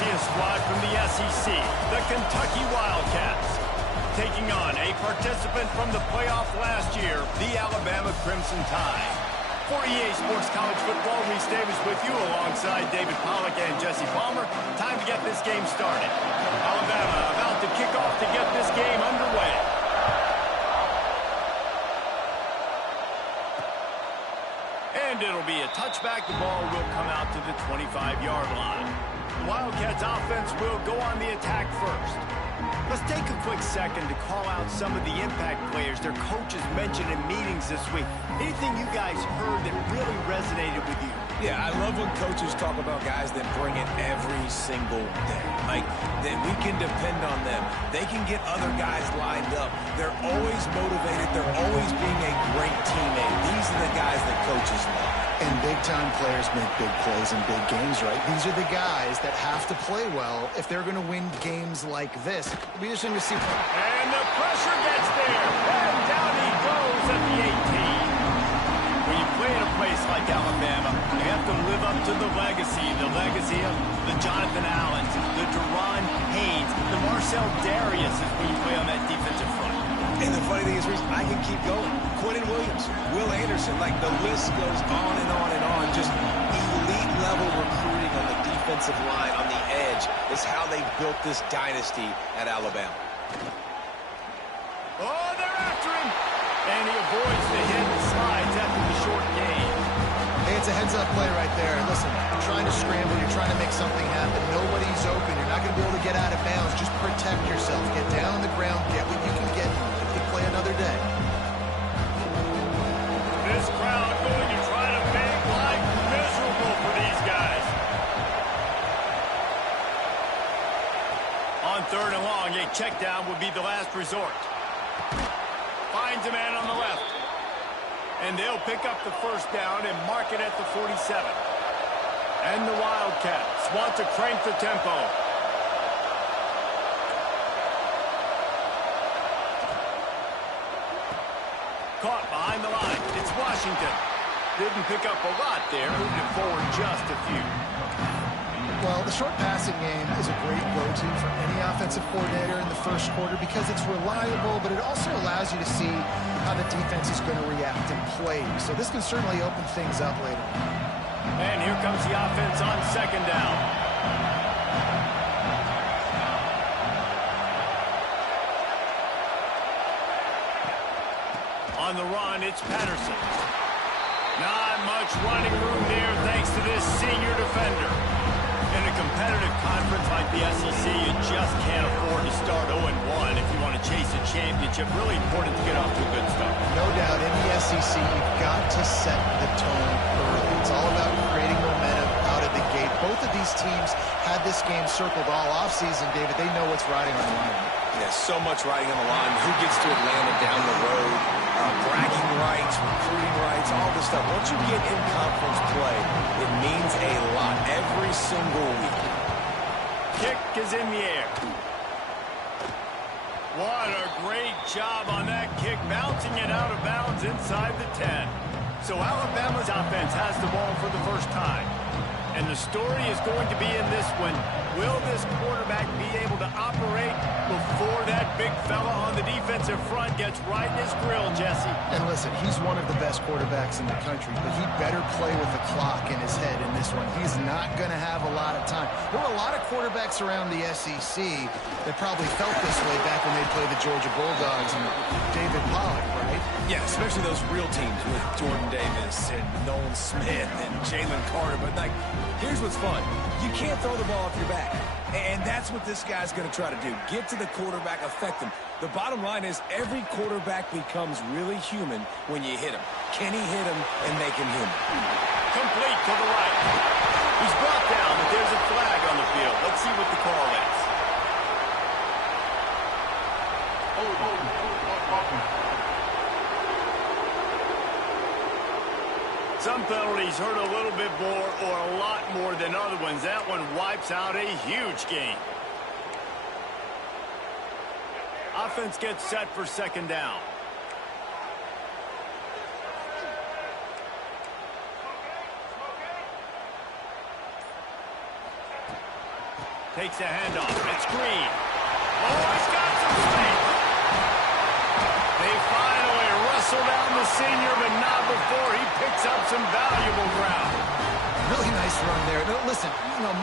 see a squad from the SEC, the Kentucky Wildcats, taking on a participant from the playoff last year, the Alabama Crimson Tide. For EA Sports College Football, Reese Davis with you alongside David Pollack and Jesse Palmer. Time to get this game started. Alabama about to kick off to get this game underway. And it'll be a touchback. The ball will come out to the 25-yard line. The Wildcats offense will go on the attack first. Let's take a quick second to call out some of the impact players their coaches mentioned in meetings this week. Anything you guys heard that really resonated with you? Yeah, I love when coaches talk about guys that bring it every single day. Like, that we can depend on them. They can get other guys lined up. They're always motivated. They're always being a great teammate. These are the guys that coaches love. And big-time players make big plays in big games, right? These are the guys that have to play well if they're going to win games like this. It'll be interesting to see. And the pressure gets there. And down he goes at the 18. When you play in a place like Alabama, you have to live up to the legacy of the Jonathan Allens, the Deron Haynes, the Marcel Darius is when you play on that defensive front. And the funny thing is, Reese, I can keep going. Quentin Williams, Will Anderson, like the list goes on and on and on. Just elite level recruiting on the defensive line, on the edge, is how they built this dynasty at Alabama. Oh, they're after him. And he avoids the hit and slides after the short gain. Hey, it's a heads-up play right there. Listen, you're trying to scramble. You're trying to make something happen. Nobody's open. You're not going to be able to get out of bounds. Just protect yourself. Get down on the ground. Get what you can get. You can play another day. This crowd going to try to make life miserable for these guys. On 3rd and long, a check down would be the last resort. Finds a man on the left. And they'll pick up the first down and mark it at the 47. And the Wildcats want to crank the tempo. Caught behind the line. It's Washington. Didn't pick up a lot there. Moved it forward just a few. Well, the short passing game is a great go-to for any offensive coordinator in the first quarter because it's reliable, but it also allows you to see how the defense is going to react and play. So this can certainly open things up later. And here comes the offense on 2nd down. On the run, it's Patterson. Not much running room there thanks to this senior defender. In a competitive conference like the SEC, you just can't afford to start 0-1 if you want to chase a championship. Really important to get off to a good start. No doubt, in the SEC, you've got to set the tone early. It's all about creating momentum out of the gate. Both of these teams had this game circled all offseason, David. They know what's riding on the line. Yeah, so much riding on the line. Who gets to Atlanta down the road? Bragging rights, recruiting rights, all this stuff. Once you get in conference play, it means a lot every single week. Kick is in the air. What a great job on that kick, bouncing it out of bounds inside the 10. So Alabama's offense has the ball for the first time. And the story is going to be in this one. Will this quarterback be able to operate before that big fella on the defensive front gets right in his grill, Jesse? And listen, he's one of the best quarterbacks in the country, but he better play with the clock in his head in this one. He's not going to have a lot of time. There were a lot of quarterbacks around the SEC that probably felt this way back when they played the Georgia Bulldogs and David Pollack, right? Yeah, especially those real teams with Jordan Davis and Nolan Smith and Jalen Carter. But, like, here's what's fun. You can't throw the ball off your back. And that's what this guy's going to try to do. Get to the quarterback, affect him. The bottom line is every quarterback becomes really human when you hit him. Can he hit him and make him human? Complete to the right. He's brought down, but there's a flag on the field. Let's see what the call is. Some penalties hurt a little bit more or a lot more than other ones. That one wipes out a huge game. Offense gets set for 2nd down. Takes a handoff. It's Green. Oh, he's got some space. They finally wrestle down the senior, but not before he picks up some valuable ground. Really nice run there. No, listen,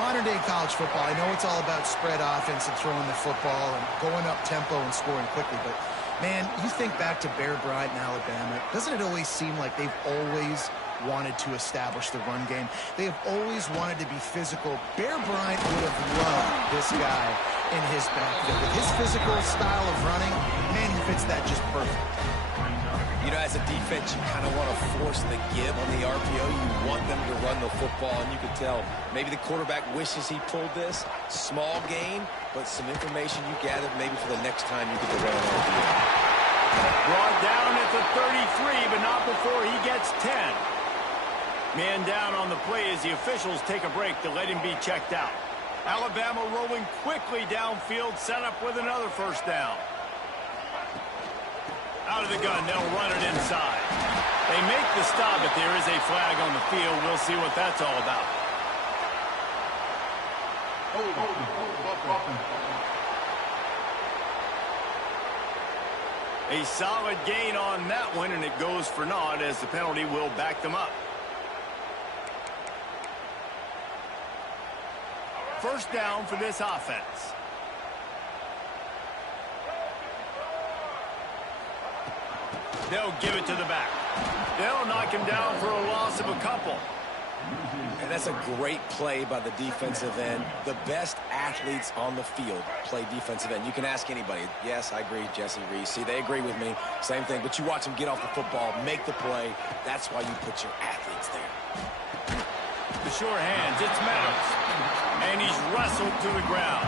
modern-day college football, I know it's all about spread offense and throwing the football and going up tempo and scoring quickly, but, man, you think back to Bear Bryant in Alabama, doesn't it always seem like they've always wanted to establish the run game? They have always wanted to be physical. Bear Bryant would have loved this guy in his backfield. With his physical style of running, man, he fits that just perfect. You know, as a defense, you kind of want to force the give on the RPO. You want them to run the football, and you can tell maybe the quarterback wishes he pulled this. Small gain, but some information you gathered maybe for the next time you get to run an RPO. Brought down at the 33, but not before he gets 10. Man down on the play as the officials take a break to let him be checked out. Alabama rolling quickly downfield, set up with another first down. Out of the gun, they'll run it inside. They make the stop, but there is a flag on the field. We'll see what that's all about. A solid gain on that one, and it goes for naught as the penalty will back them up. First down for this offense. They'll give it to the back. They'll knock him down for a loss of a couple. And that's a great play by the defensive end. The best athletes on the field play defensive end. You can ask anybody. Yes, I agree, Jesse Reese. See, they agree with me. Same thing. But you watch them get off the football, make the play. That's why you put your athletes there. The sure hands. It's Meadows. And he's wrestled to the ground.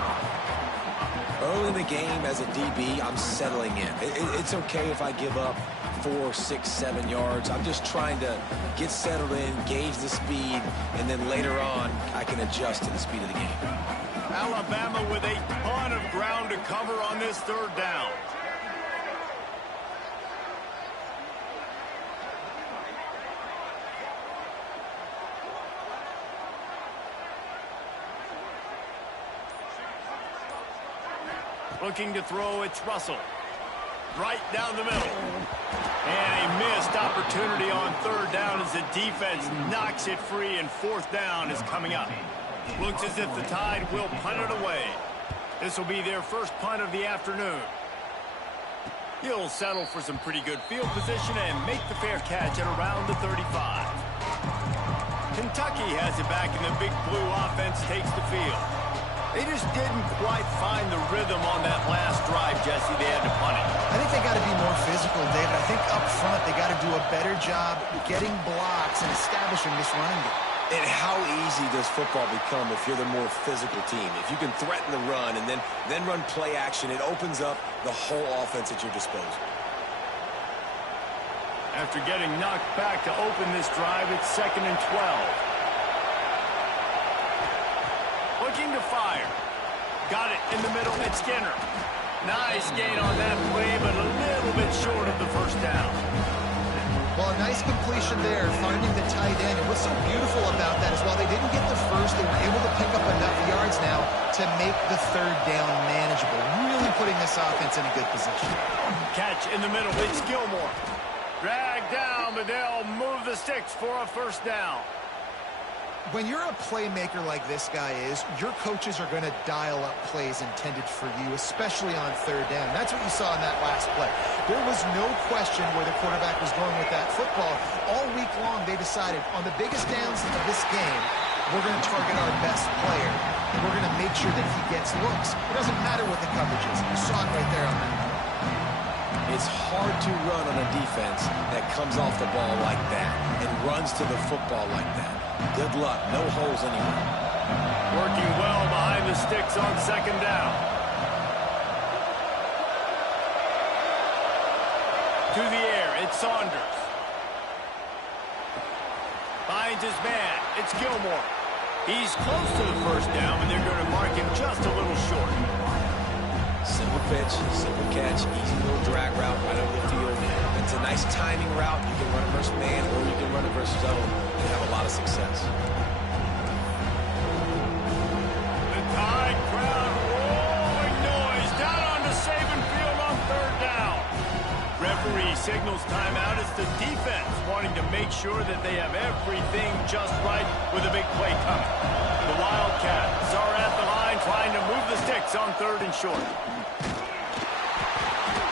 Early in the game as a DB, I'm settling in. It's okay if I give up 4, 6, 7 yards. I'm just trying to get settled in, gauge the speed, and then later on, I can adjust to the speed of the game. Alabama with a ton of ground to cover on this third down. Looking to throw, it's Russell. Right down the middle. And a missed opportunity on third down as the defense knocks it free, and fourth down is coming up. Looks as if the Tide will punt it away. This will be their first punt of the afternoon. He'll settle for some pretty good field position and make the fair catch at around the 35. Kentucky has it back, and the Big Blue offense takes the field. They just didn't quite find the rhythm on that last drive, Jesse. They had to punt it. I think they got to be more physical, David. I think up front they got to do a better job getting blocks and establishing this running game. And how easy does football become if you're the more physical team? If you can threaten the run and then run play action, it opens up the whole offense at your disposal. After getting knocked back to open this drive, it's 2nd and 12. Looking to fire. Got it in the middle. It's Skinner. Nice gain on that play, but a little bit short of the first down. Well, a nice completion there, finding the tight end. And what's so beautiful about that is while they didn't get the first, they were able to pick up enough yards now to make the third down manageable. Really putting this offense in a good position. Catch in the middle. It's Gilmore. Dragged down, but they'll move the sticks for a first down. When you're a playmaker like this guy is, your coaches are going to dial up plays intended for you, especially on third down. That's what you saw in that last play. There was no question where the quarterback was going with that football. All week long, they decided on the biggest downs of this game, we're going to target our best player, and we're going to make sure that he gets looks. It doesn't matter what the coverage is. You saw it right there on that. It's hard to run on a defense that comes off the ball like that and runs to the football like that. Good luck. No holes anywhere. Working well behind the sticks on second down. To the air, it's Saunders. Finds his man. It's Gilmore. He's close to the first down, and they're going to mark him just a little short. Simple pitch, simple catch, easy little drag route right over the field. It's a nice timing route. You can run it versus man, or you can run it versus zone and have a lot of success. The Tide crowd signals timeout. It's the defense wanting to make sure that they have everything just right with a big play coming. The Wildcats are at the line trying to move the sticks on 3rd and short.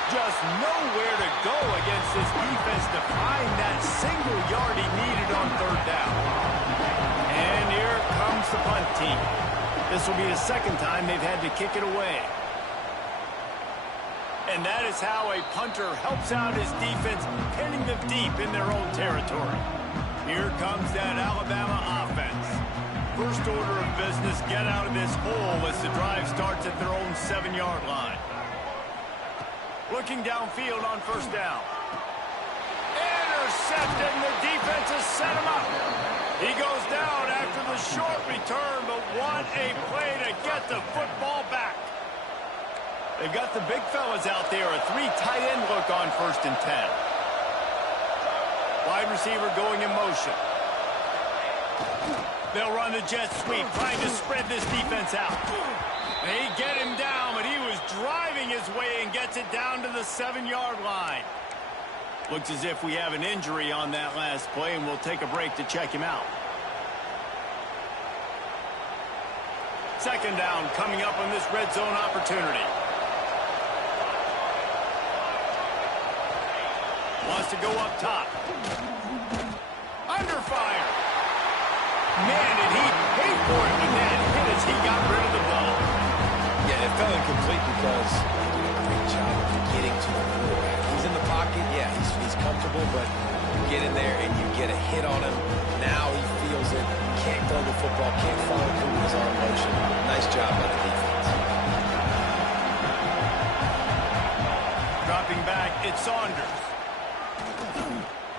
Just nowhere to go against this defense to find that single yard he needed on 3rd down. And here comes the punt team. This will be the 2nd time they've had to kick it away. And that is how a punter helps out his defense, pinning them deep in their own territory. Here comes that Alabama offense. First order of business, get out of this hole as the drive starts at their own 7-yard line. Looking downfield on 1st down. Intercepted, and the defense has set him up. He goes down after the short return, but what a play to get the football back. They've got the big fellas out there, a 3 tight end look on 1st and 10. Wide receiver going in motion. They'll run the jet sweep, trying to spread this defense out. They get him down, but he was driving his way and gets it down to the 7-yard line. Looks as if we have an injury on that last play, and we'll take a break to check him out. 2nd down coming up on this red zone opportunity. Wants to go up top. Under fire. Man, did he pay for it with that hit as he got rid of the ball. Yeah, it fell incomplete because he did a great job of getting to the quarterback. He's in the pocket. Yeah, he's comfortable, but you get in there and you get a hit on him. Now he feels it. Can't throw the football. Can't follow through with his arm motion. Nice job by the defense. Dropping back, it's Saunders.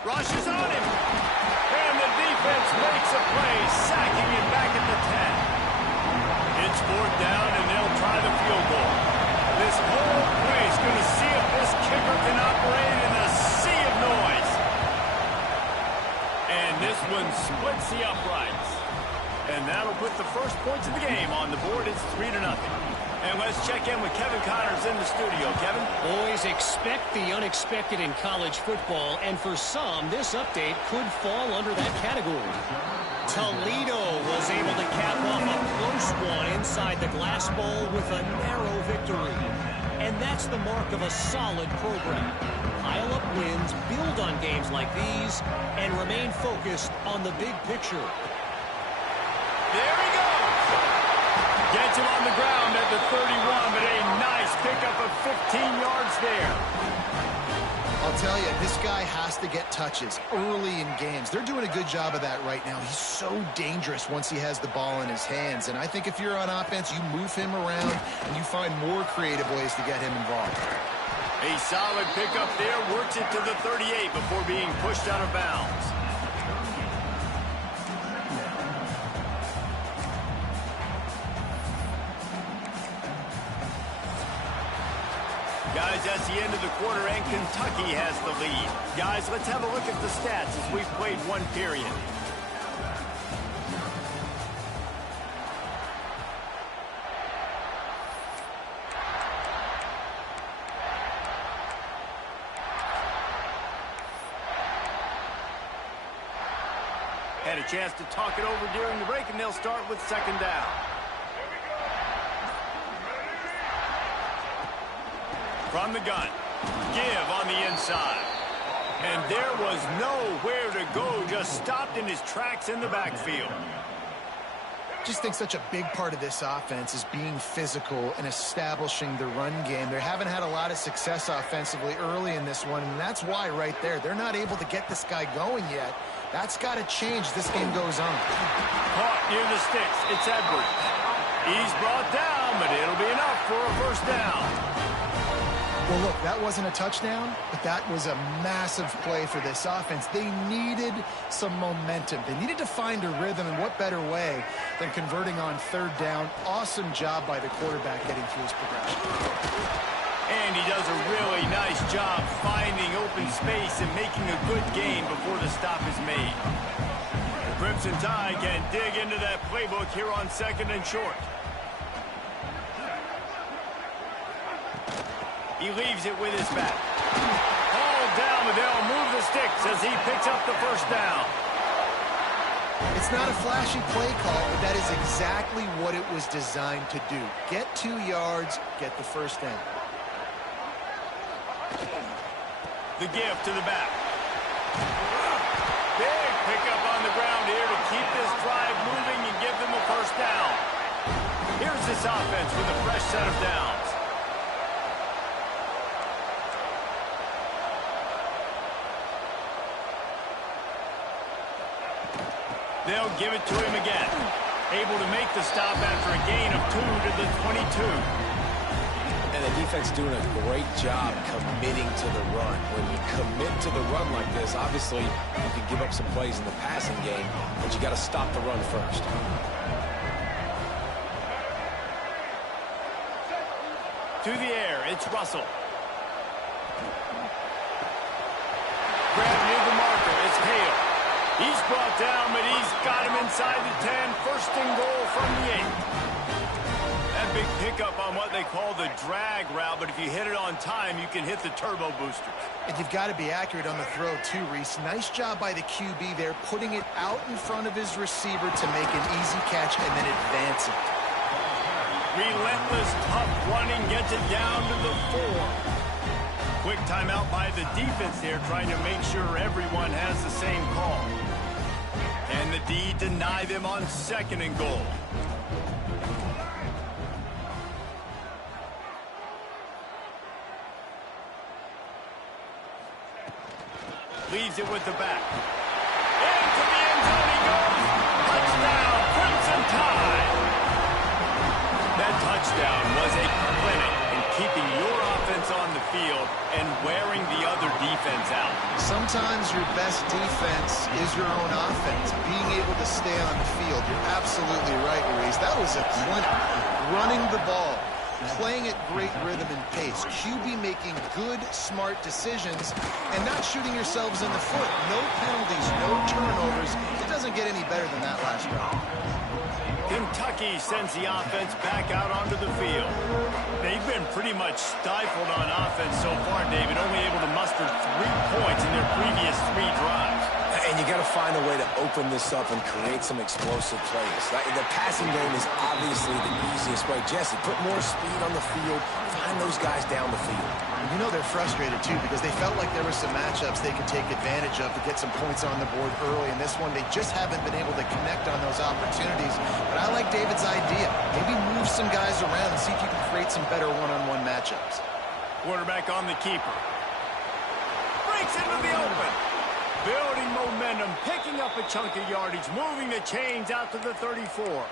Rushes on him. And the defense makes a play, sacking him back at the 10. It's 4th down, and they'll try the field goal. This whole play is going to see if this kicker can operate in a sea of noise. And this one splits the uprights. And that'll put the first points of the game on the board. It's 3-0. And let's check in with Kevin Connors in the studio. Kevin? Always expect the unexpected in college football, and for some, this update could fall under that category. Toledo was able to cap off a close one inside the glass bowl with a narrow victory. And that's the mark of a solid program. Pile up wins, build on games like these, and remain focused on the big picture. There he goes. Gets him on the ground at the 31, but a nice pickup of 15 yards there. I'll tell you, this guy has to get touches early in games. They're doing a good job of that right now. He's so dangerous once he has the ball in his hands. And I think if you're on offense, you move him around and you find more creative ways to get him involved. A solid pickup there, works it to the 38 before being pushed out of bounds. Guys, that's the end of the quarter, and Kentucky has the lead. Guys, let's have a look at the stats as we've played one period. Had a chance to talk it over during the break, and they'll start with 2nd down. From the gun, give on the inside. And there was nowhere to go, just stopped in his tracks in the backfield. Just think such a big part of this offense is being physical and establishing the run game. They haven't had a lot of success offensively early in this one, and that's why right there, they're not able to get this guy going yet. That's got to change as this game goes on. Caught near the sticks, it's Edwards. He's brought down, but it'll be enough for a 1st down. Well, look, that wasn't a touchdown, but that was a massive play for this offense. They needed some momentum. They needed to find a rhythm, and what better way than converting on 3rd down. Awesome job by the quarterback getting through his progression. And he does a really nice job finding open space and making a good gain before the stop is made. The Crimson Tide can dig into that playbook here on 2nd and short. He leaves it with his back. Hauled down, but they'll move the sticks as he picks up the first down. It's not a flashy play call, but that is exactly what it was designed to do. Get 2 yards, get the first down. The give to the back. Big pickup on the ground here to keep this drive moving and give them a first down. Here's this offense with a fresh set of downs. They'll give it to him again. Able to make the stop after a gain of 2 to the 22. And the defense doing a great job committing to the run. When you commit to the run like this, obviously you can give up some plays in the passing game, but you got to stop the run first. To the air, it's Russell. Grab near the marker, it's Hale. He's brought down, but he's got him inside the 10. First and goal from the 8. That big pickup on what they call the drag route, but if you hit it on time, you can hit the turbo boosters. And you've got to be accurate on the throw too, Reese. Nice job by the QB there, putting it out in front of his receiver to make an easy catch and then advance it. Relentless, tough running, gets it down to the 4. Quick timeout by the defense there, trying to make sure everyone has the same call. And the D deny them on second and goal. Leaves it with the back. Into the end zone he goes. Touchdown, Crimson Tide. That touchdown was a clinic in keeping your offense on the field and wearing the other defense out. Sometimes your best defense is your own offense, being able to stay on the field. You're absolutely right, Reese. That was a clinic. Running the ball, playing at great rhythm and pace. QB making good, smart decisions and not shooting yourselves in the foot. No penalties, no turnovers. It doesn't get any better than that last round. Kentucky sends the offense back out onto the field. They've been pretty much stifled on offense so far, David, only able to muster 3 points in their previous 3 drives. And you got to find a way to open this up and create some explosive plays. The passing game is obviously the easiest way. Jesse, put more speed on the field, find those guys down the field. You know they're frustrated, too, because they felt like there were some matchups they could take advantage of to get some points on the board early. In this one, they just haven't been able to connect on those opportunities. But I like David's idea. Maybe move some guys around and see if you can create some better one-on-one matchups. Quarterback on the keeper. Breaks into the open. Building momentum, picking up a chunk of yardage, moving the chains out to the 34.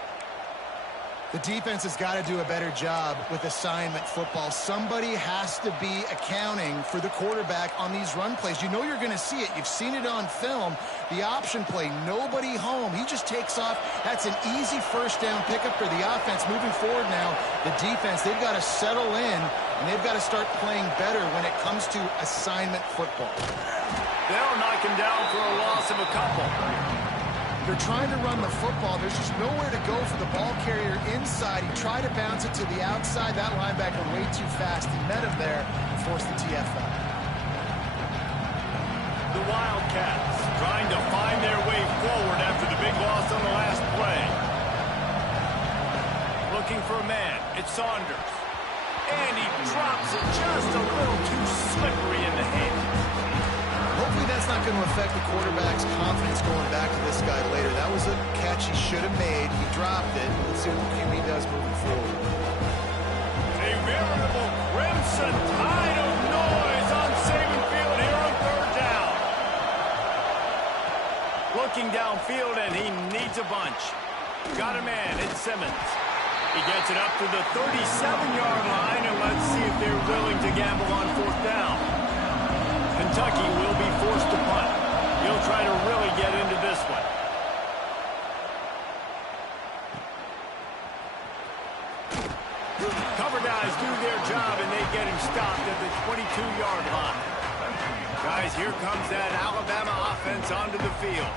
The defense has got to do a better job with assignment football. Somebody has to be accounting for the quarterback on these run plays. You know you're going to see it. You've seen it on film. The option play, nobody home. He just takes off. That's an easy first down pickup for the offense. Moving forward now, the defense, they've got to settle in, and they've got to start playing better when it comes to assignment football. They'll knock him down for a loss of a couple. They're trying to run the football. There's just nowhere to go for the ball carrier inside. He tried to bounce it to the outside. That linebacker way too fast. He met him there and forced the TFL. The Wildcats trying to find their way forward after the big loss on the last play. Looking for a man. It's Saunders. And he drops it just a little too slippery in the hand. Hopefully that's not going to affect the quarterback's confidence going back to this guy later. That was a catch he should have made. He dropped it. Let's see what the QB does moving forward. A veritable crimson tide of noise on Saban Field here on third down. Looking downfield, and he needs a bunch. Got a man. It's Simmons. He gets it up to the 37-yard line, and let's see if they're willing to gamble on fourth down. Kentucky will be forced to punt. He'll try to really get into this one. Cover guys do their job, and they get him stopped at the 22-yard line. Guys, here comes that Alabama offense onto the field.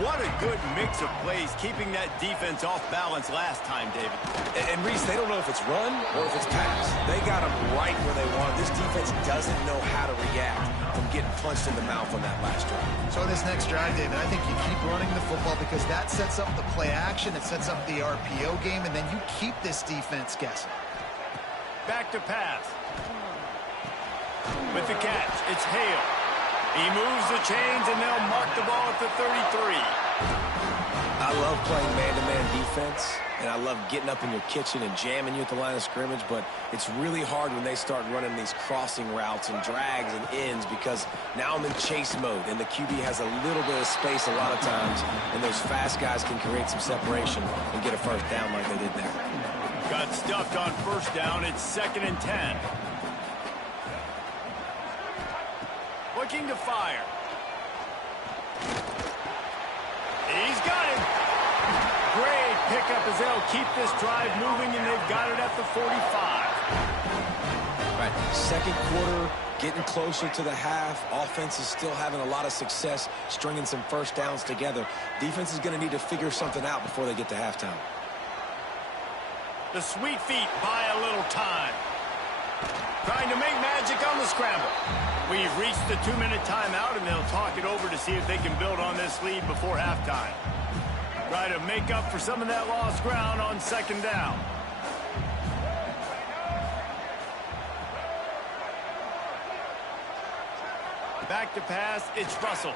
What a good mix of plays, keeping that defense off balance last time, David. And Reese, they don't know if it's run or if it's pass. They got them right where they want. This defense doesn't know how to react from getting punched in the mouth on that last drive. So this next drive, David, I think you keep running the football because that sets up the play action, it sets up the RPO game, and then you keep this defense guessing. Back to pass. With the catch, it's Hale. He moves the chains, and they'll mark the ball at the 33. I love playing man-to-man defense, and I love getting up in your kitchen and jamming you at the line of scrimmage, but it's really hard when they start running these crossing routes and drags and ends because now I'm in chase mode, and the QB has a little bit of space a lot of times, and those fast guys can create some separation and get a first down like they did there. Got stuffed on first down. It's 2nd and 10. Looking to fire. He's got him. Great pickup as they'll keep this drive moving, and they've got it at the 45. Right, second quarter, getting closer to the half. Offense is still having a lot of success stringing some first downs together. Defense is going to need to figure something out before they get to halftime. The sweet feet buy a little time. Trying to make magic on the scramble. We've reached the 2-minute timeout, and they'll talk it over to see if they can build on this lead before halftime. Try to make up for some of that lost ground on 2nd down. Back to pass, it's Russell.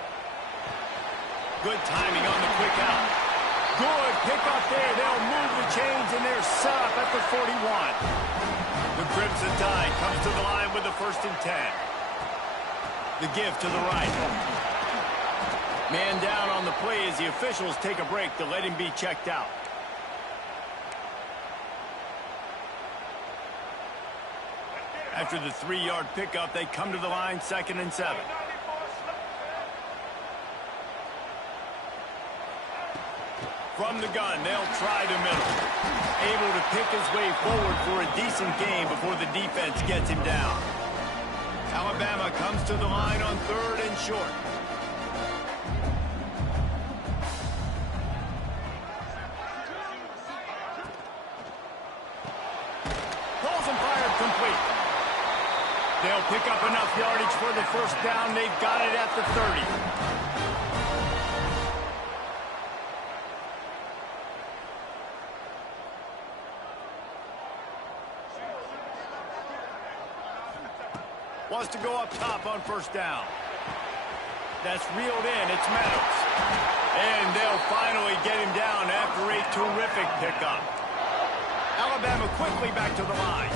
Good timing on the quick out. Good pick up there. They'll move the chains, and they're set up at the 41. The Crimson Tide comes to the line with the 1st and 10. The give to the right. Man down on the play as the officials take a break to let him be checked out. After the 3-yard pickup, they come to the line 2nd and 7. From the gun, they'll try the middle. Able to pick his way forward for a decent gain before the defense gets him down. Alabama comes to the line on 3rd and short. Pulls and fired complete. They'll pick up enough yardage for the first down. They've got it at the 30. Wants to go up top on first down. That's reeled in. It's Meadows. And they'll finally get him down after a terrific pickup. Alabama quickly back to the line.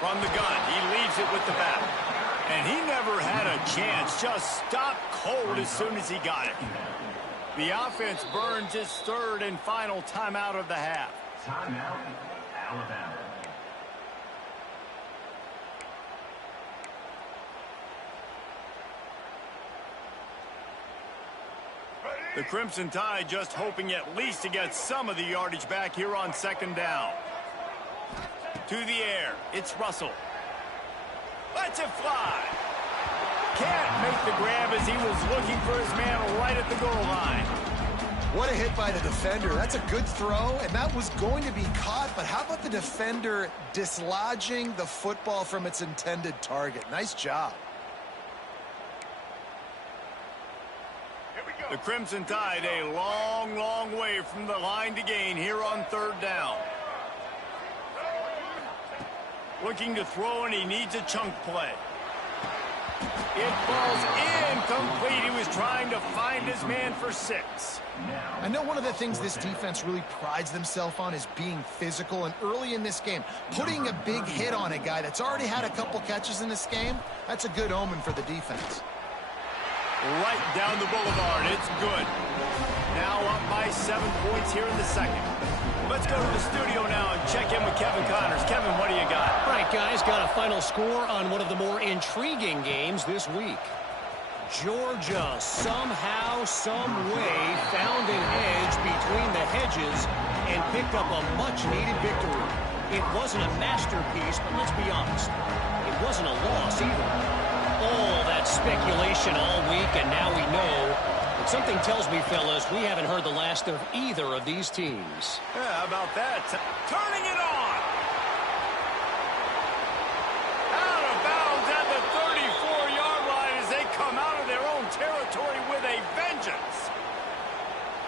From the gun, he leaves it with the bat. And he never had a chance. Just stopped cold as soon as he got it. The offense burns its 3rd and final timeout of the half. Timeout, Alabama. The Crimson Tide just hoping at least to get some of the yardage back here on 2nd down. To the air, it's Russell. Lets it fly. Can't make the grab as he was looking for his man right at the goal line. What a hit by the defender. That's a good throw, and that was going to be caught, but how about the defender dislodging the football from its intended target? Nice job. The Crimson Tide a long, long way from the line to gain here on 3rd down. Looking to throw, and he needs a chunk play. It falls incomplete. He was trying to find his man for 6. I know one of the things this defense really prides themselves on is being physical, and early in this game, putting a big hit on a guy that's already had a couple catches in this game, that's a good omen for the defense. Right down the boulevard. It's good. Now up by 7 points here in the 2nd. Let's go to the studio now and check in with Kevin Connors. Kevin, what do you got? All right, guys, got a final score on one of the more intriguing games this week. Georgia somehow, some way found an edge between the hedges and picked up a much-needed victory. It wasn't a masterpiece, but let's be honest. It wasn't a loss either. All that speculation all week, and now we know. But something tells me, fellas, we haven't heard the last of either of these teams. Yeah, how about that? Turning it on. Out of bounds at the 34-yard line as they come out of their own territory with a vengeance.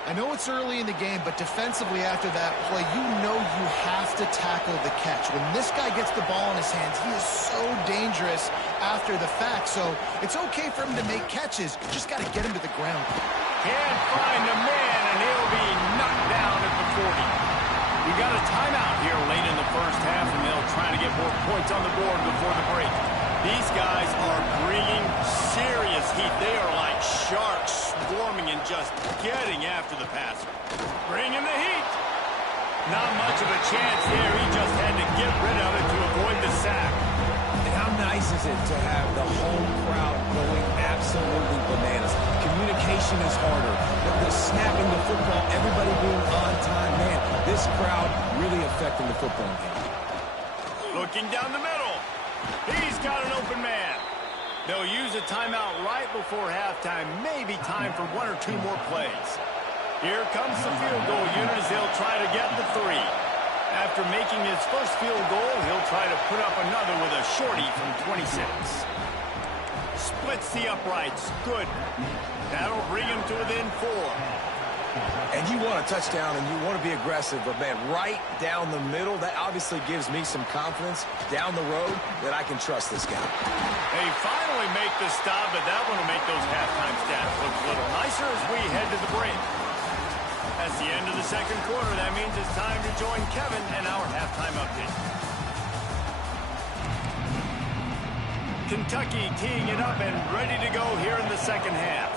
I know it's early in the game, but defensively after that play, you know you have to tackle the catch. When this guy gets the ball in his hands, he is so dangerous after the fact. So it's okay for him to make catches. You just got to get him to the ground. Can't find the man, and he'll be knocked down at the 40. We got a timeout here late in the first half, and they'll try to get more points on the board before the break. These guys are bringing serious heat. They are like sharks swarming and just getting after the passer. Bringing the heat. Not much of a chance there. He just had to get rid of it to avoid the sack. And how nice is it to have the home crowd going absolutely bananas? Communication is harder. The snapping the football, everybody being on time. Man, this crowd really affecting the football game. Looking down the middle. He's got an open man. They'll use a timeout right before halftime. Maybe time for one or two more plays. Here comes the field goal unit as they'll try to get the 3. After making his first field goal, he'll try to put up another with a shorty from 26. Splits the uprights. Good. That'll bring him to within 4. And you want a touchdown and you want to be aggressive, but man, right down the middle, that obviously gives me some confidence down the road that I can trust this guy. They finally make the stop, but that one will make those halftime stats look a little nicer as we head to the break. That's the end of the second quarter. That means it's time to join Kevin and our halftime update. Kentucky teeing it up and ready to go here in the second half.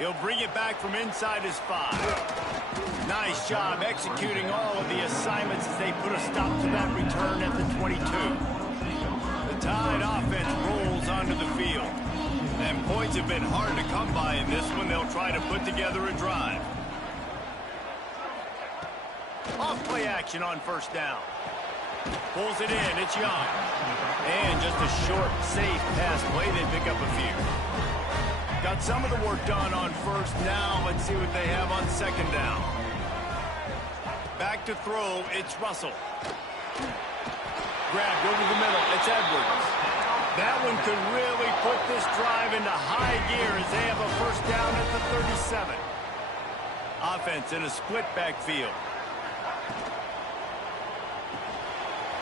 He'll bring it back from inside his 5. Nice job executing all of the assignments as they put a stop to that return at the 22. The Tide offense rolls onto the field. And points have been hard to come by in this one. They'll try to put together a drive. Off play action on first down. Pulls it in. It's Young. And just a short, safe pass play. They pick up a few. Got some of the work done on first down. Let's see what they have on second down. Back to throw. It's Russell. Grabbed over the middle. It's Edwards. That one could really put this drive into high gear as they have a first down at the 37. Offense in a split backfield.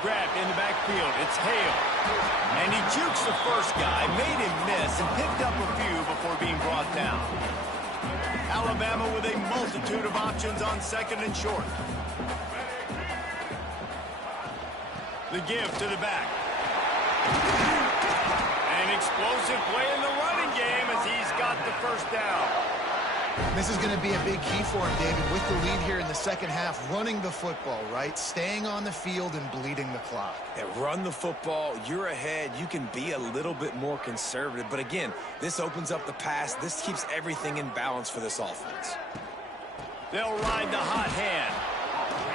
Grabbed in the backfield. It's Hale. And he jukes the first guy, made him miss, and picked up a few before being brought down. Alabama with a multitude of options on second and short. The give to the back. An explosive play in the running game as he's got the first down. This is going to be a big key for him, David, with the lead here in the second half, running the football, right? Staying on the field and bleeding the clock. Yeah, run the football. You're ahead. You can be a little bit more conservative. But again, this opens up the pass. This keeps everything in balance for this offense. They'll ride the hot hand.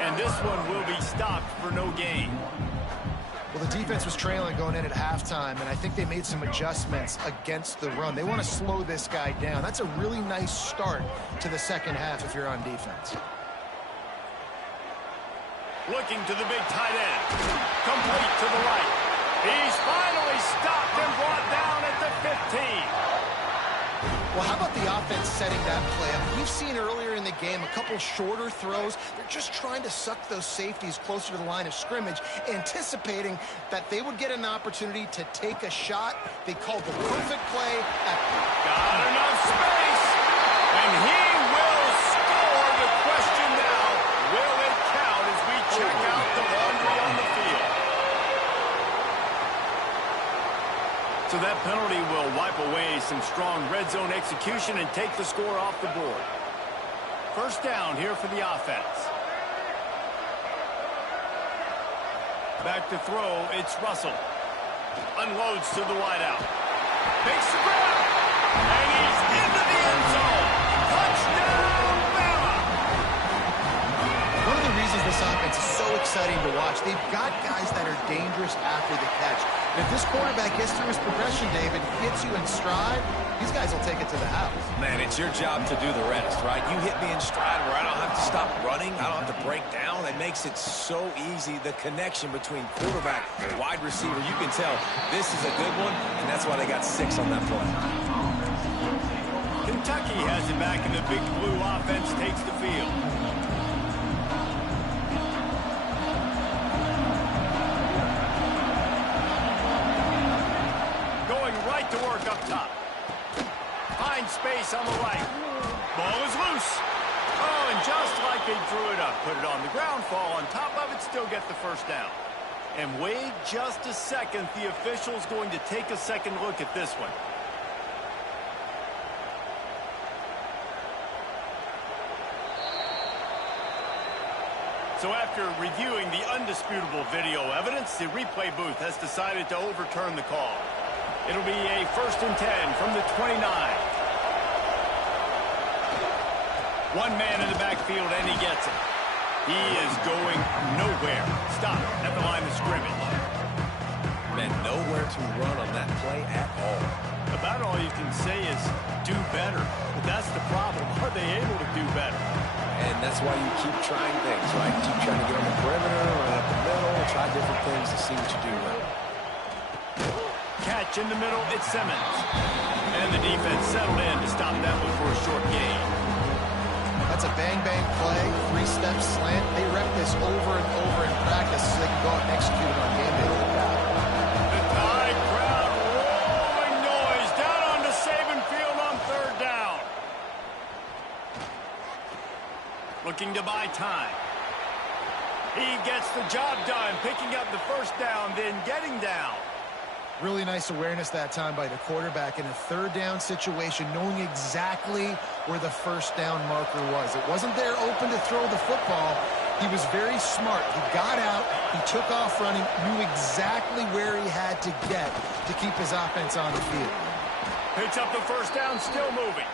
And this one will be stopped for no gain. Well, the defense was trailing going in at halftime, and I think they made some adjustments against the run. They want to slow this guy down. That's a really nice start to the second half if you're on defense. Looking to the big tight end. Complete to the right. He's finally stopped and brought down at the 15. Well, how about the offense setting that play up? We've seen earlier in the game a couple shorter throws. They're just trying to suck those safeties closer to the line of scrimmage, anticipating that they would get an opportunity to take a shot. They called the perfect play. Got enough space, and he will score. The question now, will it count as we check out the laundry on the field? So that penalty will wipe away some strong red zone execution and take the score off the board. First down here for the offense. Back to throw, it's Russell. Unloads to the wideout. Makes the grab, and he's into the end zone. Touchdown, Bama! One of the reasons This offense is so exciting to watch. They've got guys that are dangerous after the catch. And if this quarterback gets through his progression, David, gets you in stride, these guys will take it to the house. Man, it's your job to do the rest, right? You hit me in stride where I don't have to stop running. I don't have to break down. It makes it so easy, the connection between quarterback and wide receiver. You can tell this is a good one, and that's why they got 6 on that play. Kentucky has it back, and the Big Blue offense takes the field. Going right to work up top. Finds space on the right. Ball is loose. Oh, and just like they drew it up, put it on the ground, fall on top of it, still get the first down. And wait just a second. The official's going to take a second look at this one. So after reviewing the undisputable video evidence, the replay booth has decided to overturn the call. It'll be a 1st and 10 from the 29. One man in the backfield, and he gets it. He is going nowhere. Stop at the line of scrimmage. Man, nowhere to run on that play at all. About all you can say is do better. But that's the problem. Are they able to do better? And that's why you keep trying things, right? Keep trying to get on the perimeter, run up the middle, try different things to see what you do well. Catch in the middle, it's Simmons. And the defense settled in to stop that one for a short gain. That's a bang-bang play, 3-step slant. They rep this over and over in practice so they can go out and execute it on game day like that. The Tide crowd rolling noise down onto Saban Field on 3rd down. Looking to buy time. He gets the job done, picking up the first down, then getting down. Really nice awareness that time by the quarterback in a 3rd down situation, knowing exactly where the first down marker was. It wasn't there open to throw the football. He was very smart. He got out, he took off running, knew exactly where he had to get to keep his offense on the field. Picks up the first down, still moving.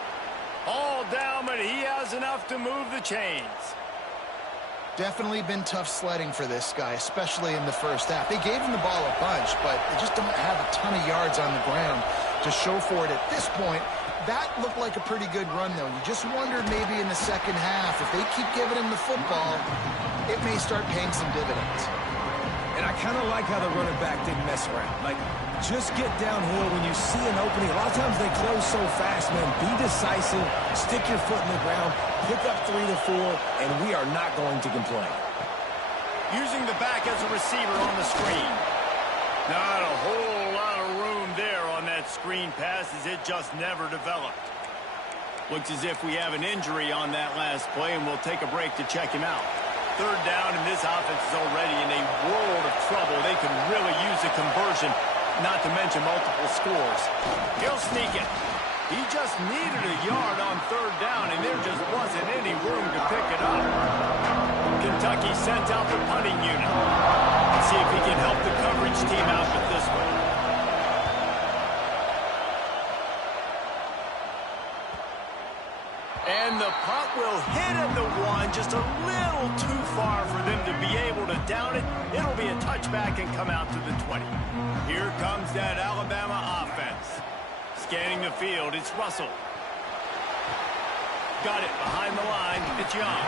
All down, but he has enough to move the chains. Definitely been tough sledding for this guy, especially in the first half. They gave him the ball a bunch, but they just don't have a ton of yards on the ground to show for it at this point. That looked like a pretty good run, though. You just wondered maybe in the second half, if they keep giving him the football, it may start paying some dividends. And I kind of like how the running back didn't mess around. Like, just get downhill when you see an opening. A lot of times they close so fast, man. Be decisive, stick your foot in the ground, pick up 3 to 4, and we are not going to complain. Using the back as a receiver on the screen. Not a whole lot of room there on that screen pass as it just never developed. Looks as if we have an injury on that last play, and we'll take a break to check him out. 3rd down, and this offense is already in a world of trouble. They could really use a conversion, not to mention multiple scores. He'll sneak it. He just needed a yard on 3rd down, and there just wasn't any room to pick it up. Kentucky sent out the punting unit. Let's see if he can help the coverage team out with this one. And the punt will hit at the 1, just a little too far for them to be able to down it. It'll be a touchback and come out to the 20. Here comes that Alabama offense. Scanning the field, it's Russell. Got it behind the line, it's Young.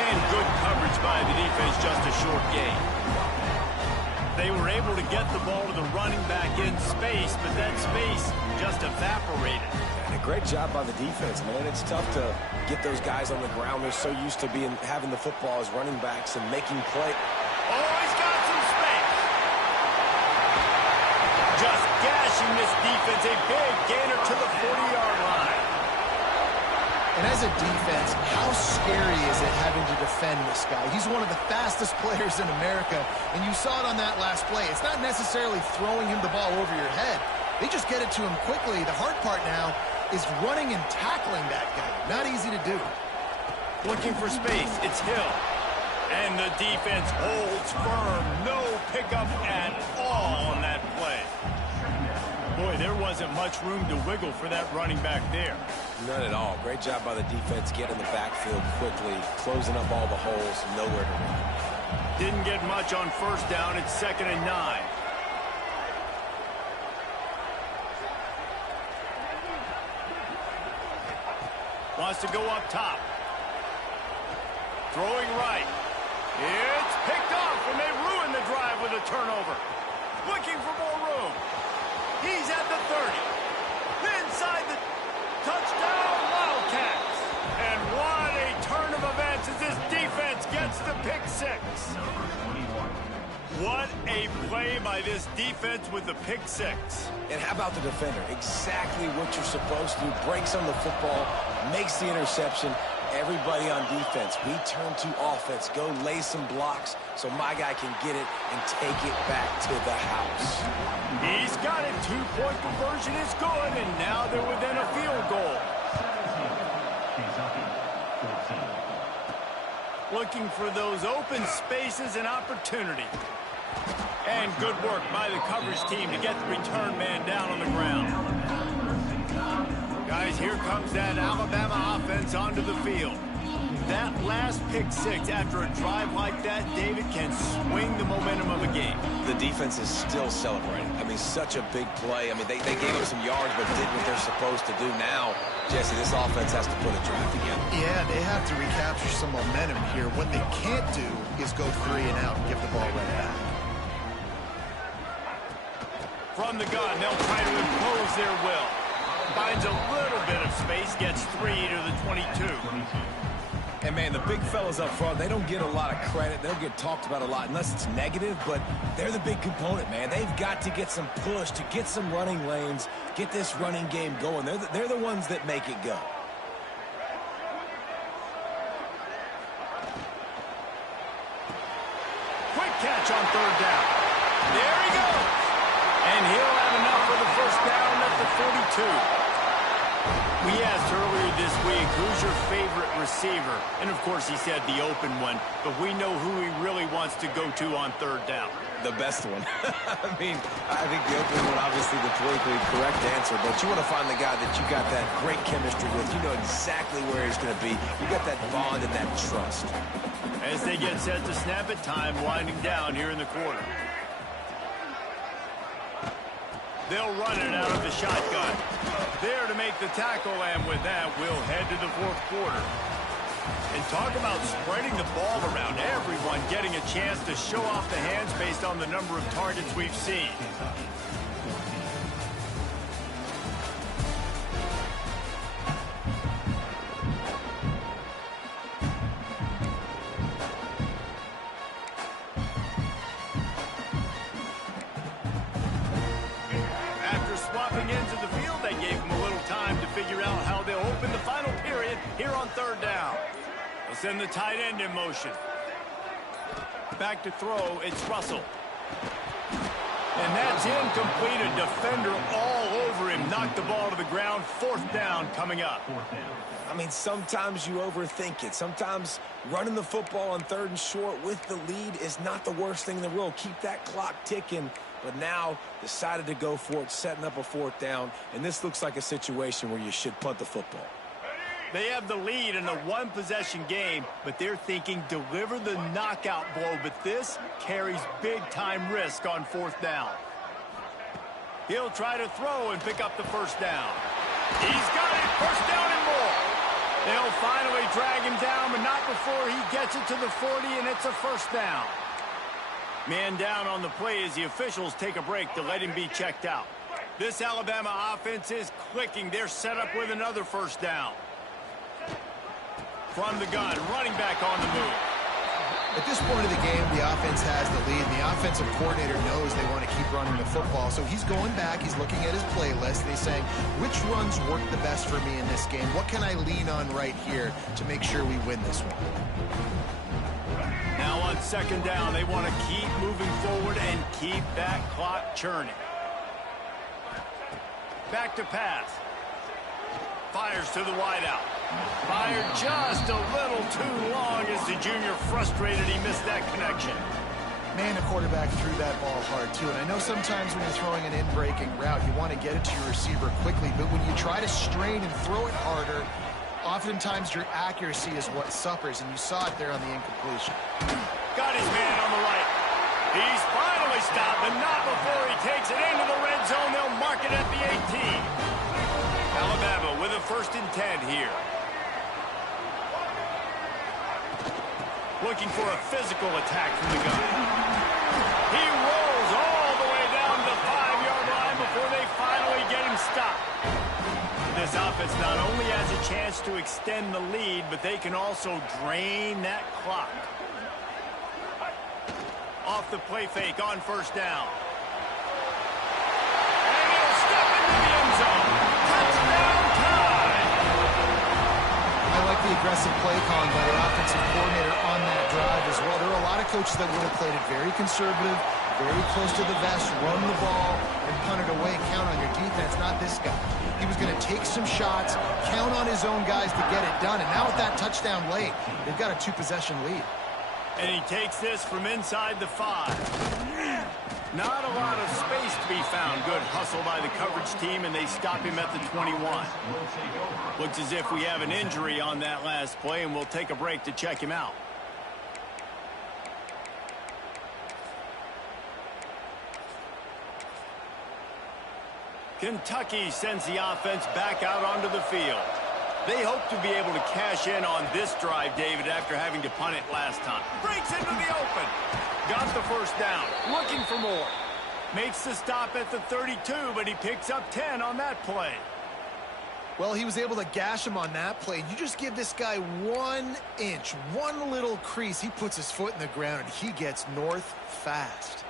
And good coverage by the defense, just a short gain. They were able to get the ball to the running back in space, but that space just evaporated. And a great job by the defense, man. It's tough to get those guys on the ground. They're so used to having the football as running backs and making play. Oh, he's got some space. Just gashing this defense, a big gainer to the 40-yard line. And as a defense, how scary is it having to defend this guy? He's one of the fastest players in America, and you saw it on that last play. It's not necessarily throwing him the ball over your head. They just get it to him quickly. The hard part now is running and tackling that guy. Not easy to do. Looking for space, it's Hill. And the defense holds firm. No pickup at all on that play. Boy, there wasn't much room to wiggle for that running back there. None at all. Great job by the defense getting the backfield quickly, closing up all the holes, nowhere to run. Didn't get much on first down. It's 2nd and 9. Wants to go up top. Throwing right. It's picked off when they ruin the drive with a turnover. Looking for more room. He's at the 30. Inside the touchdown, Wildcats. And what a turn of events as this defense gets the pick six. What a play by this defense with the pick six. And how about the defender? Exactly what you're supposed to do. Breaks on the football, makes the interception. Everybody on defense, we turn to offense. Go lay some blocks so my guy can get it and take it back to the house. He's got it. 2-point conversion is good, and now they're within a field goal. Looking for those open spaces and opportunity. And good work by the coverage team to get the return man down on the ground. Guys, here comes that Alabama offense onto the field. That last pick six after a drive like that, David, can swing the momentum of a game. The defense is still celebrating. I mean, such a big play. I mean, they gave up some yards but did what they're supposed to do. Now, Jesse, this offense has to put a drive together. Yeah, they have to recapture some momentum here. What they can't do is go 3 and out and give the ball right back. From the gun, they'll try to impose their will. Finds a little bit of space, gets 3 to the 22. And, man, the big fellas up front, they don't get a lot of credit. They don't get talked about a lot unless it's negative, but they're the big component, man. They've got to get some push, to get some running lanes, get this running game going. They're the ones that make it go. Quick catch on 3rd down. There he goes. And he'll have enough for the first down at the 42. We asked earlier this week, who's your favorite receiver? And, of course, he said the open one, but we know who he really wants to go to on 3rd down. The best one. I mean, I think the open one, obviously the politically correct answer, but you want to find the guy that you got that great chemistry with. You know exactly where he's going to be. You got that bond and that trust. As they get set to snap it, time winding down here in the quarter. They'll run it out of the shotgun. There to make the tackle, and with that, we'll head to the 4th quarter. And talk about spreading the ball around. Everyone getting a chance to show off the hands based on the number of targets we've seen. Into the field, they gave him a little time to figure out how they'll open the final period here on 3rd down. They'll send the tight end in motion. Back to throw, it's Russell. And that's incomplete. A defender all over him. Knocked the ball to the ground. 4th down coming up. I mean, sometimes you overthink it. Sometimes running the football on 3rd and short with the lead is not the worst thing in the world. Keep that clock ticking. But now decided to go for it, setting up a 4th down. And this looks like a situation where you should punt the football. They have the lead in a 1-possession game, but they're thinking deliver the knockout blow. But this carries big-time risk on 4th down. He'll try to throw and pick up the 1st down. He's got it. 1st down and more. They'll finally drag him down, but not before he gets it to the 40, and it's a 1st down. Man down on the play as the officials take a break to let him be checked out. This Alabama offense is clicking. They're set up with another 1st down. From the gun, running back on the move. At this point of the game, the offense has the lead. The offensive coordinator knows they want to keep running the football. So he's going back. He's looking at his playlist. And he's saying, which runs work the best for me in this game? What can I lean on right here to make sure we win this one? Now on 2nd down, they want to keep moving forward and keep that clock churning. Back to pass. Fires to the wideout. Fired just a little too long as the junior frustrated he missed that connection. Man, the quarterback threw that ball hard, too. And I know sometimes when you're throwing an in-breaking route, you want to get it to your receiver quickly. But when you try to strain and throw it harder, oftentimes your accuracy is what suffers. And you saw it there on the incompletion. Got his man on the right. He's finally stopped, but not before he takes it into the red zone. They'll mark it at the 18. Alabama with a 1st and 10 here. Looking for a physical attack from the gun. He rolls all the way down the 5-yard line before they finally get him stopped. This offense not only has a chance to extend the lead, but they can also drain that clock. Off the play fake on 1st down. And he'll step into the end zone. Touchdown time! I like the aggressive play calling by the offensive coordinator on that drive as well. There are a lot of coaches that would have played it very conservative, very close to the vest, run the ball, and punt it away. Count on your defense, not this guy. He was going to take some shots, count on his own guys to get it done. And now with that touchdown late, they've got a 2-possession lead. And he takes this from inside the 5. Not a lot of space to be found. Good hustle by the coverage team, and they stop him at the 21. Looks as if we have an injury on that last play, and we'll take a break to check him out. Kentucky sends the offense back out onto the field. They hope to be able to cash in on this drive, David, after having to punt it last time. Breaks into the open. Got the 1st down. Looking for more. Makes the stop at the 32, but he picks up 10 on that play. Well, he was able to gash him on that play. You just give this guy 1 inch, one little crease. He puts his foot in the ground, and he gets north fast.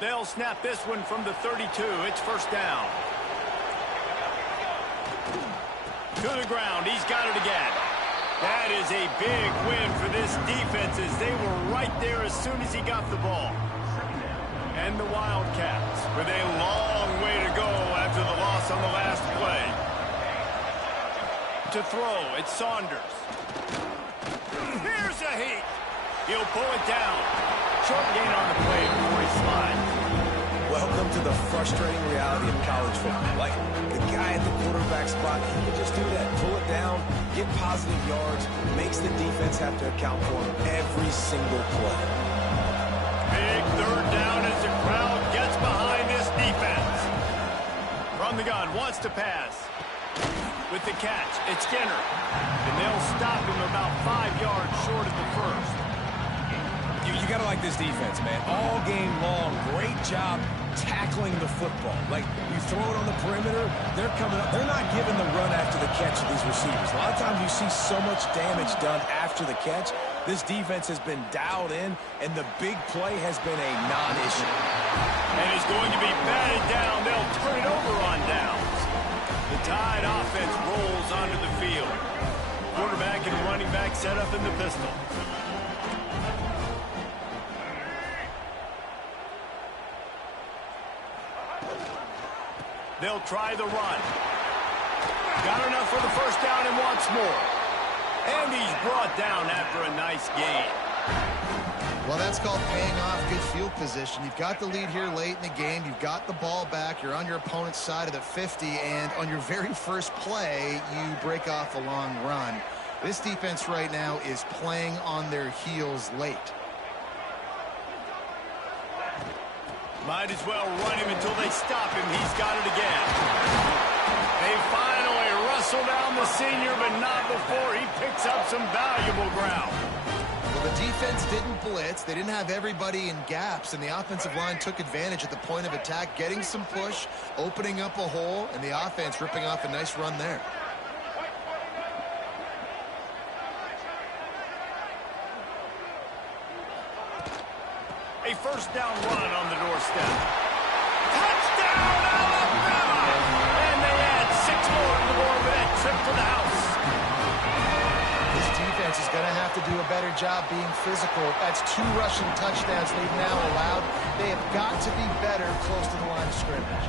They'll snap this one from the 32. It's 1st down. To the ground. He's got it again. That is a big win for this defense as they were right there as soon as he got the ball. And the Wildcats with a long way to go after the loss on the last play. To throw, it's Saunders. Here's a heat. He'll pull it down. Short gain on the play before he slides. Welcome to the frustrating reality of college football. Like, the guy at the quarterback spot, he can just do that. Pull it down, get positive yards, makes the defense have to account for him every single play. Big 3rd down as the crowd gets behind this defense. From the gun, wants to pass. With the catch, it's Skinner. And they'll stop him about 5 yards short of the 1st. You got to like this defense, man. All game long, great job tackling the football. Like, you throw it on the perimeter, they're coming up. They're not giving the run after the catch to these receivers. A lot of times you see so much damage done after the catch. This defense has been dialed in, and the big play has been a non-issue. And it's going to be batted down. They'll turn it over on downs. The Tide offense rolls onto the field. Quarterback and running back set up in the pistol. They'll try the run. Got enough for the 1st down and wants more. And he's brought down after a nice gain. Well, that's called paying off good field position. You've got the lead here late in the game. You've got the ball back. You're on your opponent's side of the 50. And on your very first play, you break off a long run. This defense right now is playing on their heels late. Might as well run him until they stop him. He's got it again. They finally wrestle down the senior, but not before he picks up some valuable ground. Well, the defense didn't blitz. They didn't have everybody in gaps, and the offensive line took advantage at the point of attack, getting some push, opening up a hole, and the offense ripping off a nice run there. A 1st down run on the doorstep. Touchdown, Alabama! And they add 6 more to the board with that trip to the house. This defense is going to have to do a better job being physical. That's 2 rushing touchdowns they've now allowed. They have got to be better close to the line of scrimmage.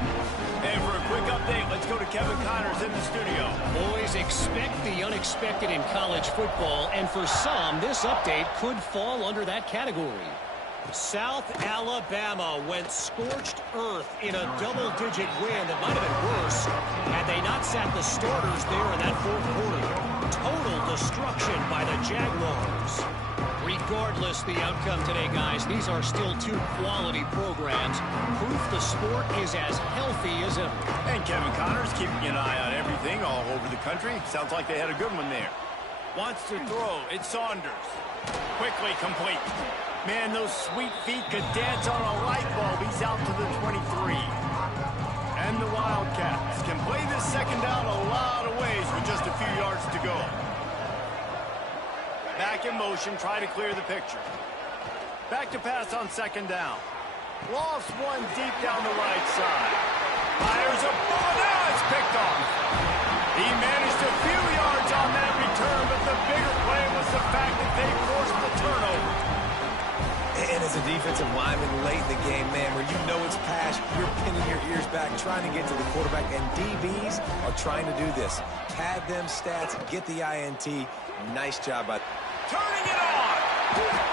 And for a quick update, let's go to Kevin Connors in the studio. Boys, expect the unexpected in college football, and for some, this update could fall under that category. South Alabama went scorched earth in a double-digit win that might have been worse had they not sat the starters there in that fourth quarter. Total destruction by the Jaguars. Regardless the outcome today, guys, these are still 2 quality programs. Proof the sport is as healthy as ever. And Kevin Connors keeping an eye on everything all over the country. Sounds like they had a good one there. Wants to throw. It's Saunders. Quickly complete. Man, those sweet feet could dance on a light bulb. He's out to the 23. And the Wildcats can play this second down a lot of ways with just a few yards to go. Back in motion, try to clear the picture. Back to pass on second down. Lost one deep down the right side. Fires a ball. Now it's picked off. He managed a few yards on that return, but the bigger play was the fact that they forced the turnover. And as a defensive lineman late in the game, man, where you know it's pass, you're pinning your ears back, trying to get to the quarterback, and DBs are trying to do this. Pad them stats, get the INT. Nice job by... Turning it on!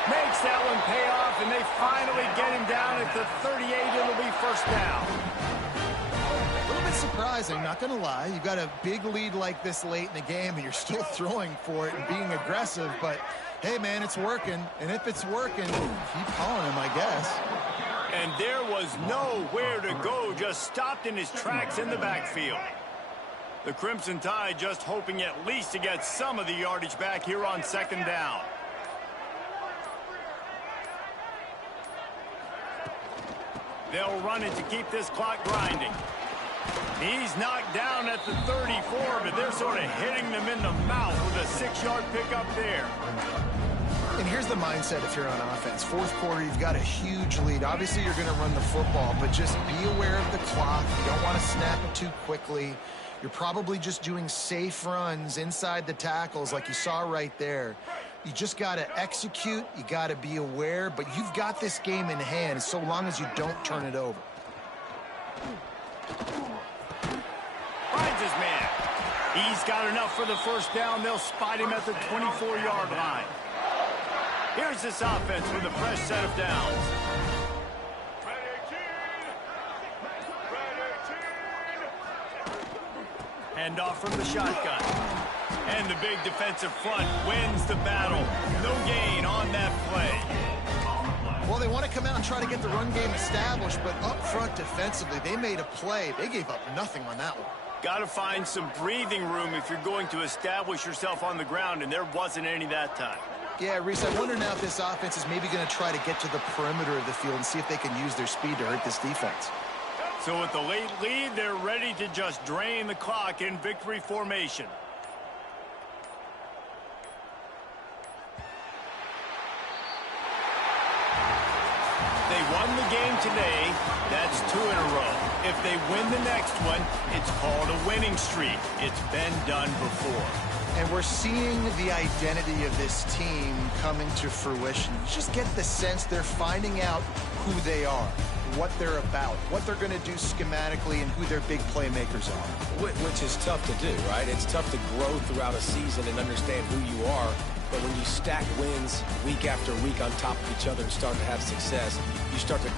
Makes that one pay off, and they finally get him down at the 38. It'll be first down. A little bit surprising, not going to lie. You've got a big lead like this late in the game, and you're still throwing for it and being aggressive, but... hey, man, it's working, and if it's working, keep calling him, I guess. And there was nowhere to go, just stopped in his tracks in the backfield. The Crimson Tide just hoping at least to get some of the yardage back here on second down. They'll run it to keep this clock grinding. He's knocked down at the 34, but they're sort of hitting them in the mouth with a 6-yard pickup there. And here's the mindset if you're on offense. Fourth quarter, you've got a huge lead. Obviously, you're going to run the football, but just be aware of the clock. You don't want to snap it too quickly. You're probably just doing safe runs inside the tackles like you saw right there. You just got to execute. You got to be aware, but you've got this game in hand so long as you don't turn it over. Finds his man. He's got enough for the first down. They'll spot him at the 24-yard line. Here's this offense with a fresh set of downs. Hand off from the shotgun. And the big defensive front wins the battle. No gain on that play. Well, they want to come out and try to get the run game established, but up front defensively, they made a play. They gave up nothing on that one. Got to find some breathing room if you're going to establish yourself on the ground, and there wasn't any that time. Yeah, Reese, I wonder now if this offense is maybe going to try to get to the perimeter of the field and see if they can use their speed to hurt this defense. So with the late lead, they're ready to just drain the clock in victory formation. They won the game today. That's 2 in a row. If they win the next one, it's called a winning streak. It's been done before. And we're seeing the identity of this team coming to fruition. You just get the sense they're finding out who they are, what they're about, what they're going to do schematically, and who their big playmakers are. Which is tough to do, right? It's tough to grow throughout a season and understand who you are. But when you stack wins week after week on top of each other and start to have success, you start to grow.